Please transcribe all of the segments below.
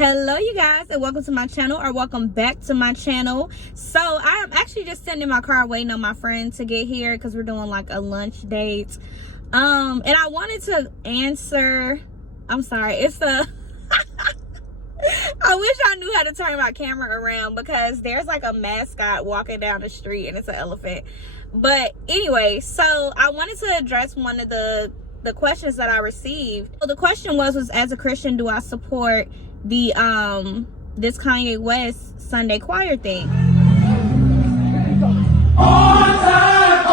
Hello you guys, and welcome to my channel, or welcome back to my channel. So I am actually just sitting in my car waiting on my friend to get here because we're doing like a lunch date. And I wanted to answer, I'm sorry, it's a I wish I knew how to turn my camera around because there's like a mascot walking down the street and it's an elephant. But anyway, so I wanted to address one of the questions that I received. So the question was as a Christian, do I support the this Kanye West Sunday choir thing? On time,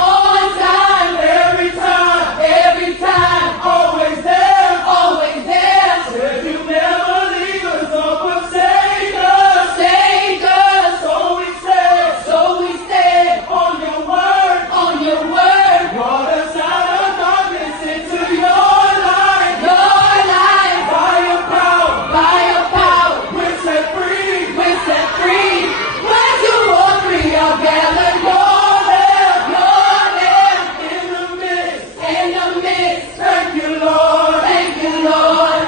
every time, always there, always there. Said you never leave us or forsake us, so we stand on your word, brought us out of darkness into your light, by your power, we're set free, when you walk free, I'll gather your in the midst, thank you, Lord,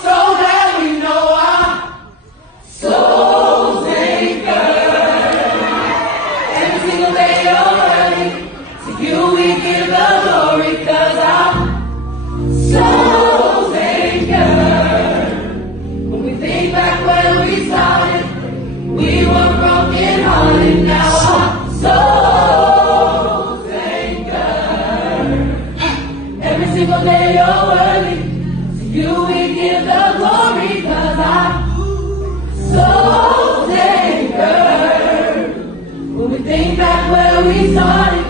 so that we know our souls anchored. Every single day you're early, to you we give the glory, 'cause our souls anchored. When we think back where we started, we were broken hearted, now our souls anchored. Every single day you're worthy, to you we give the glory, 'cause our souls anchored. When we think back where we started,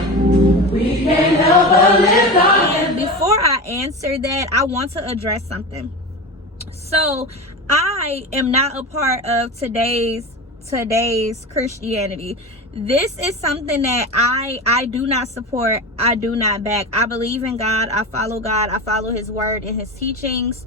we can't help but lift our hands. Before I answer that, I want to address something. So I am not a part of today's Christianity. This is something that I do not support. I do not back. I believe in God. I follow his word and his teachings,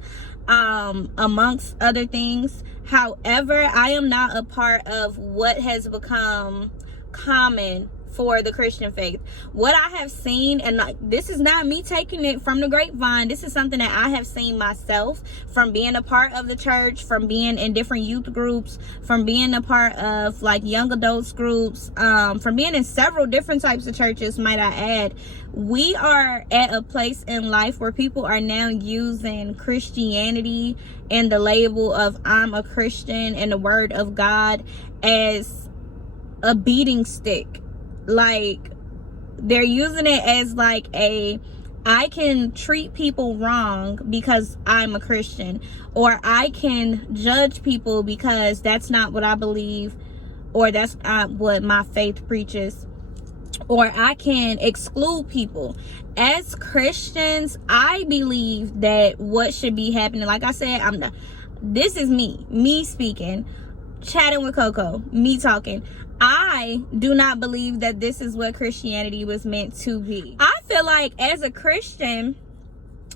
amongst other things. However, I am not a part of what has become common for the Christian faith. What I have seen, and this is not me taking it from the grapevine, this is something that I have seen myself from being a part of the church, from being in different youth groups, from being a part of like young adults groups, from being in several different types of churches, might I add. We are at a place in life where people are now using Christianity and the label of I'm a Christian and the word of God as a beating stick. Like, they're using it as like I can treat people wrong because I'm a Christian, or I can judge people because that's not what I believe, or that's not what my faith preaches, or I can exclude people. As Christians, I believe that what should be happening, like I said, this is me speaking, chatting with Coco, me talking. I do not believe that this is what Christianity was meant to be. I feel like as a Christian,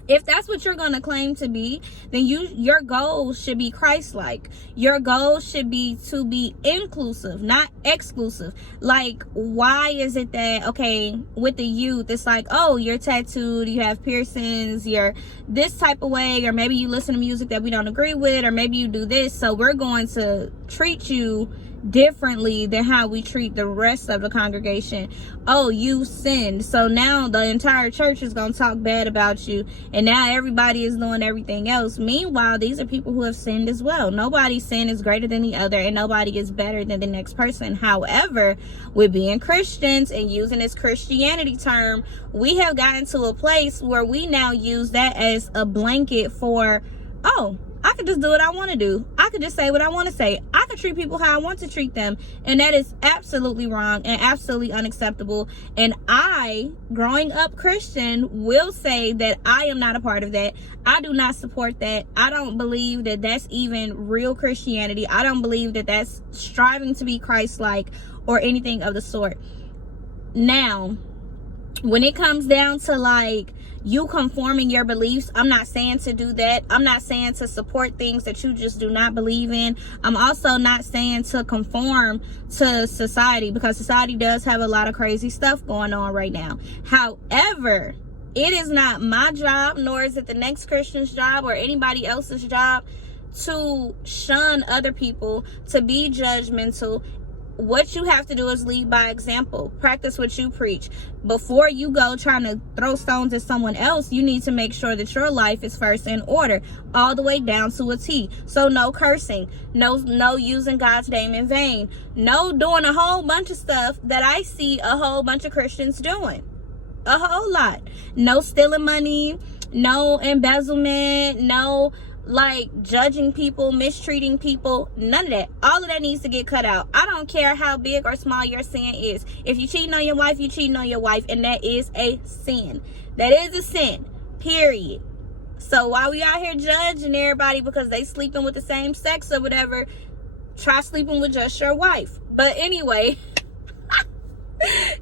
if that's what you're going to claim to be, then your goal should be Christ-like. Your goal should be to be inclusive, not exclusive. Like, why is it that, okay, with the youth, it's like, oh, you're tattooed, you have piercings, you're this type of way, or maybe you listen to music that we don't agree with, or maybe you do this, so we're going to treat you differently than how we treat the rest of the congregation. Oh, you sinned, so now the entire church is going to talk bad about you, and now everybody is doing everything else. Meanwhile, these are people who have sinned as well. Nobody's sin is greater than the other, and nobody is better than the next person. However, with being Christians and using this Christianity term, we have gotten to a place where we now use that as a blanket for, oh, I could just do what I want to do. I could just say what I want to say. I could treat people how I want to treat them. And that is absolutely wrong and absolutely unacceptable. And I, growing up Christian, will say that I am not a part of that. I do not support that. I don't believe that that's even real Christianity. I don't believe that that's striving to be Christ-like or anything of the sort. Now, when it comes down to like you conforming your beliefs, I'm not saying to do that. I'm not saying to support things that you just do not believe in. I'm also not saying to conform to society, because society does have a lot of crazy stuff going on right now. However, it is not my job, nor is it the next Christian's job or anybody else's job to shun other people, to be judgmental. What you have to do is lead by example. Practice what you preach. Before you go trying to throw stones at someone else, you need to make sure that your life is first in order, all the way down to a T. So no cursing, no using God's name in vain, no doing a whole bunch of stuff that I see a whole bunch of Christians doing. A whole lot. No stealing money, no embezzlement, no like judging people, mistreating people, none of that. All of that needs to get cut out. I don't care how big or small your sin is. If you cheating on your wife, you cheating on your wife, and that is a sin. That is a sin, period. So while we out here judging everybody because they sleeping with the same sex or whatever, try sleeping with just your wife. But anyway,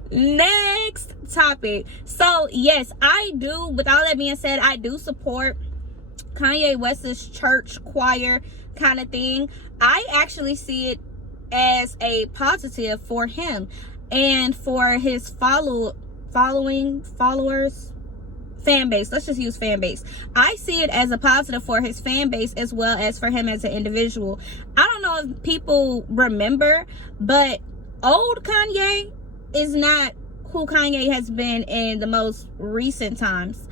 next topic. So yes, I do, with all that being said, I do support Kanye West's church choir kind of thing. I actually see it as a positive for him and for his followers, fan base. Let's just use fan base. I see it as a positive for his fan base as well as for him as an individual. I don't know if people remember, but old Kanye is not who Kanye has been in the most recent times.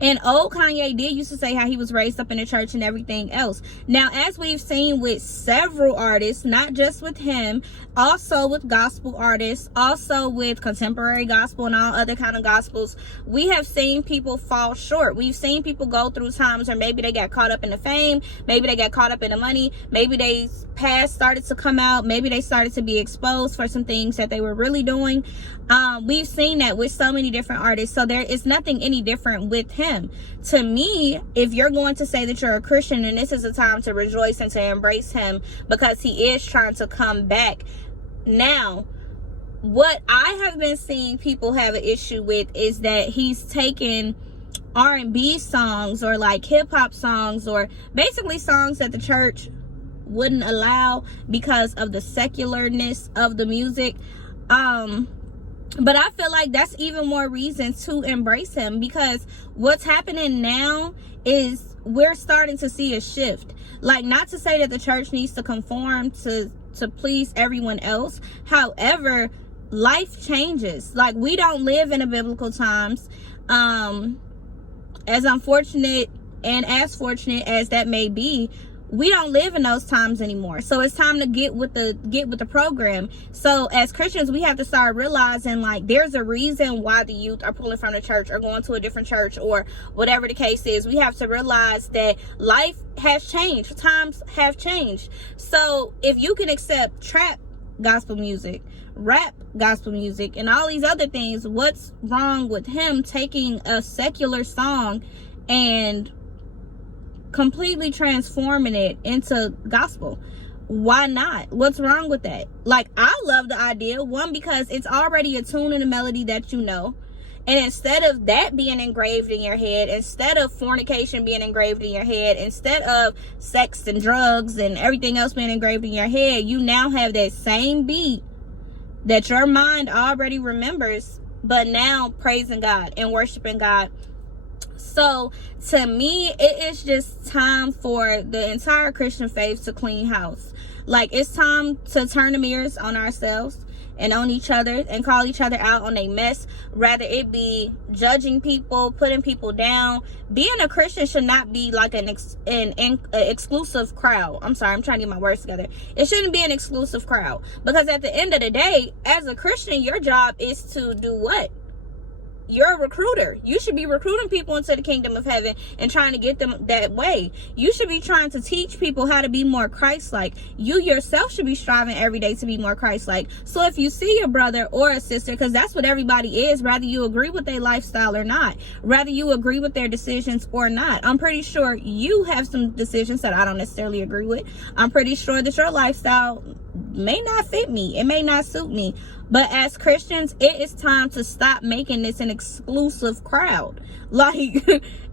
And old Kanye did used to say how he was raised up in the church and everything else. Now, as we've seen with several artists, not just with him, also with gospel artists, also with contemporary gospel and all other kind of gospels, we have seen people fall short. We've seen people go through times where maybe they got caught up in the fame, maybe they got caught up in the money, maybe they past started to come out, maybe they started to be exposed for some things that they were really doing. We've seen that with so many different artists, so there is nothing any different with him. To me, if you're going to say that you're a Christian, then this is a time to rejoice and to embrace him because he is trying to come back. Now, what I have been seeing people have an issue with is that he's taken R&B songs or like hip-hop songs or basically songs that the church wouldn't allow because of the secularness of the music. But I feel like that's even more reason to embrace him, because what's happening now is we're starting to see a shift. Like, not to say that the church needs to conform to please everyone else. However, life changes. Like, we don't live in a biblical times. As unfortunate and as fortunate as that may be, we don't live in those times anymore. So it's time to get with the program. So as Christians, we have to start realizing, like, there's a reason why the youth are pulling from the church or going to a different church or whatever the case is. We have to realize that life has changed. Times have changed. So if you can accept trap gospel music, rap gospel music, and all these other things, what's wrong with him taking a secular song and completely transforming it into gospel? Why not? What's wrong with that? Like, I love the idea, one, because it's already a tune and a melody that you know, and instead of that being engraved in your head, instead of fornication being engraved in your head, instead of sex and drugs and everything else being engraved in your head, you now have that same beat that your mind already remembers, but now praising God and worshiping God. So to me, it is just time for the entire Christian faith to clean house. Like, it's time to turn the mirrors on ourselves and on each other and call each other out on a mess, rather it be judging people, putting people down. Being a Christian should not be like an exclusive crowd. I'm sorry, I'm trying to get my words together. It shouldn't be an exclusive crowd, because at the end of the day, as a Christian, your job is to do what? You're a recruiter. You should be recruiting people into the kingdom of heaven and trying to get them that way. You should be trying to teach people how to be more Christ-like. You yourself should be striving every day to be more Christ-like. So if you see your brother or a sister, because that's what everybody is, whether you agree with their lifestyle or not, whether you agree with their decisions or not, I'm pretty sure you have some decisions that I don't necessarily agree with. I'm pretty sure that your lifestyle may not fit me. It may not suit me. But as Christians, it is time to stop making this an exclusive crowd. Like,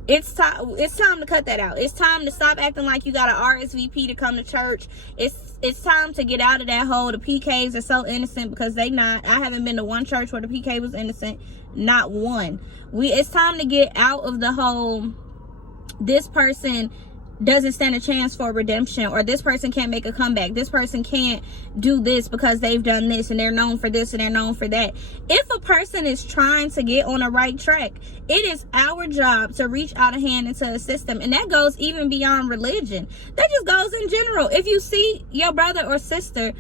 it's time to cut that out. It's time to stop acting like you got an RSVP to come to church. It's time to get out of that hole. The PKs are so innocent, because they not. I haven't been to one church where the PK was innocent. Not one. It's time to get out of the whole this person doesn't stand a chance for redemption, or this person can't make a comeback, this person can't do this because they've done this and they're known for this and they're known for that. If a person is trying to get on a right track, it is our job to reach out a hand and to assist them. And that goes even beyond religion. That just goes in general. If you see your brother or sister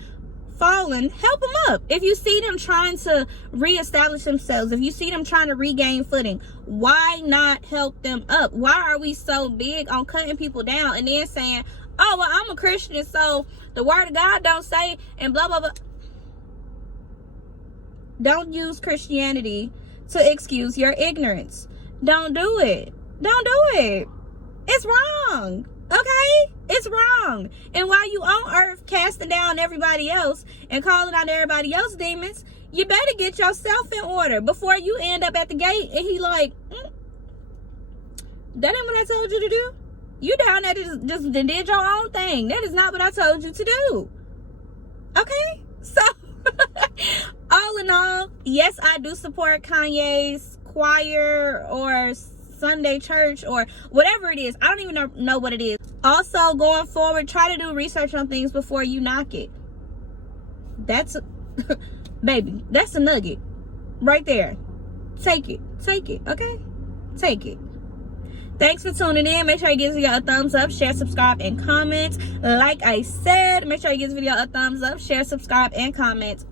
fallen, help them up. If you see them trying to reestablish themselves, if you see them trying to regain footing, why not help them up? Why are we so big on cutting people down and then saying, oh, well, I'm a Christian, so the word of God don't say, and blah, blah, blah. Don't use Christianity to excuse your ignorance. Don't do it. Don't do it. It's wrong. Okay? It's wrong. And while you on earth casting down everybody else and calling out everybody else's demons, you better get yourself in order before you end up at the gate and he like, that ain't what I told you to do. You down there just did your own thing. That is not what I told you to do. Okay? So, all in all, yes, I do support Kanye's choir or Sunday church or whatever it is. I don't even know what it is. Also, going forward, try to do research on things before you knock it. That's baby, that's a nugget right there. Take it, okay? Take it. Thanks for tuning in. Make sure you give this video a thumbs up, share, subscribe, and comment. Like I said, make sure you give this video a thumbs up, share, subscribe, and comment.